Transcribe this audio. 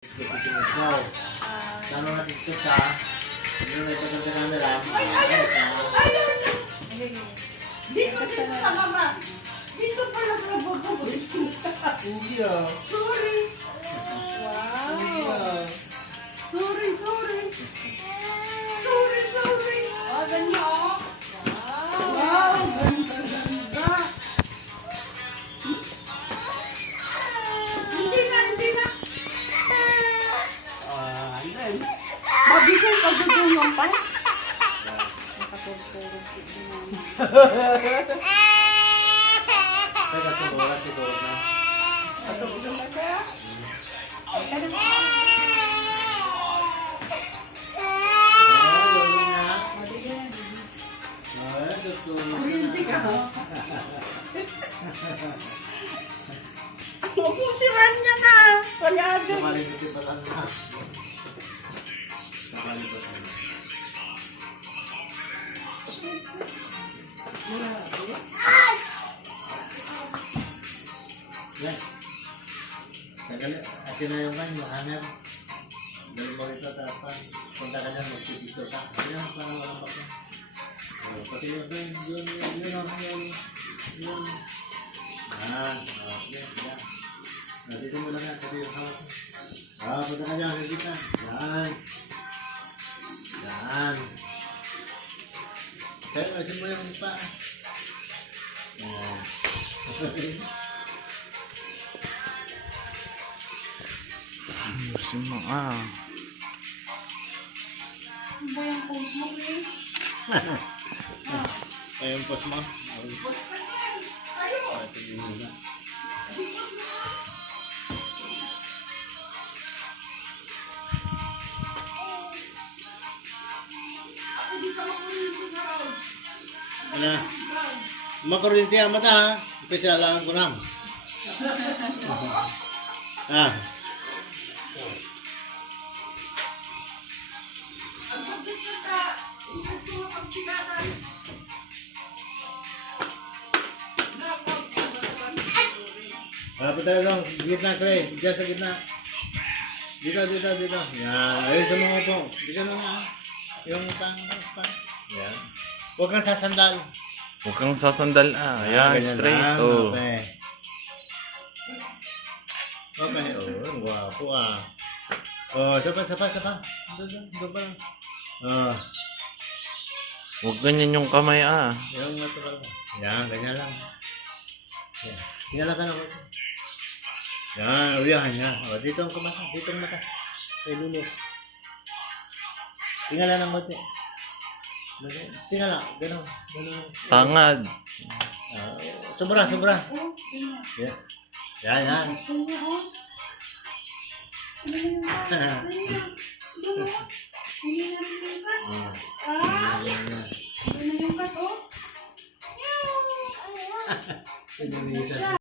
Ikaw, sana natin ka, ano na ito sa camera, Dito sa mama. Dito pala sa bubog. Hindi ah. Sorry. Hindi Wow. ah. Sorry. Oh, ganyan oh. Wow. Ganda. Hindi na. Andal. Mabigay pagdudulong pa. Nakatulog din naman. Teka, tulog na. Patulog na kaya? Tulog na. Tulog Hindi ka. na. Pupusiran niya na. Palyado. Kumalimutin pa lang na. Nakalimutan na. Yan. Tagal, atin na yung kanyo, hanap. Dali mo rito tapan. Punta ka dyan, magpipito ka. Ayan, parang walang baka. Pati yun. Yan. Dito mo lang yan, pati yung hawak. Punta ka dyan, sige ka. Yan. Kaya, asin mo yung pa. Yan. Ano ba yung post mo, please? Ayun, post mo. Post pa yan. Tayo. Tingin mo na. Ako di ka makulit na raw. Ano? Makurinti ang mata ha. Pisyalaan ko lang. Ang sabit na ka. Ikot ko ang pagsigatan. Malapit tayo lang. Gitna, Clay. Diyan sa gitna. Dito. Yan. Ayun sa mga upo. Dito na nga. Yung pang. Yan. Huwag kang sasandal. Huwag kang sasandal Yan, ganyan straight. lang. Oh. Okay. Oh, guwapo Oh, sapa. Doon pa lang. Huwag ganyan yung kamay Yung natural. Yan, ganyan lang. Yan. Tingala ka na ko. Yan, uyahan. Dito ang kumasa. Dito ang mata. Kay Lulu. Tingala ng mati. Tingala. Ganun. Tangad. Sobra. Oh, tingnan. Yan. Tingnan, oh. Tingnan yung kat. Tingnan. Tingnan. Tingnan yung kat. Tingnan yung kat, oh. Tingnan yung isa.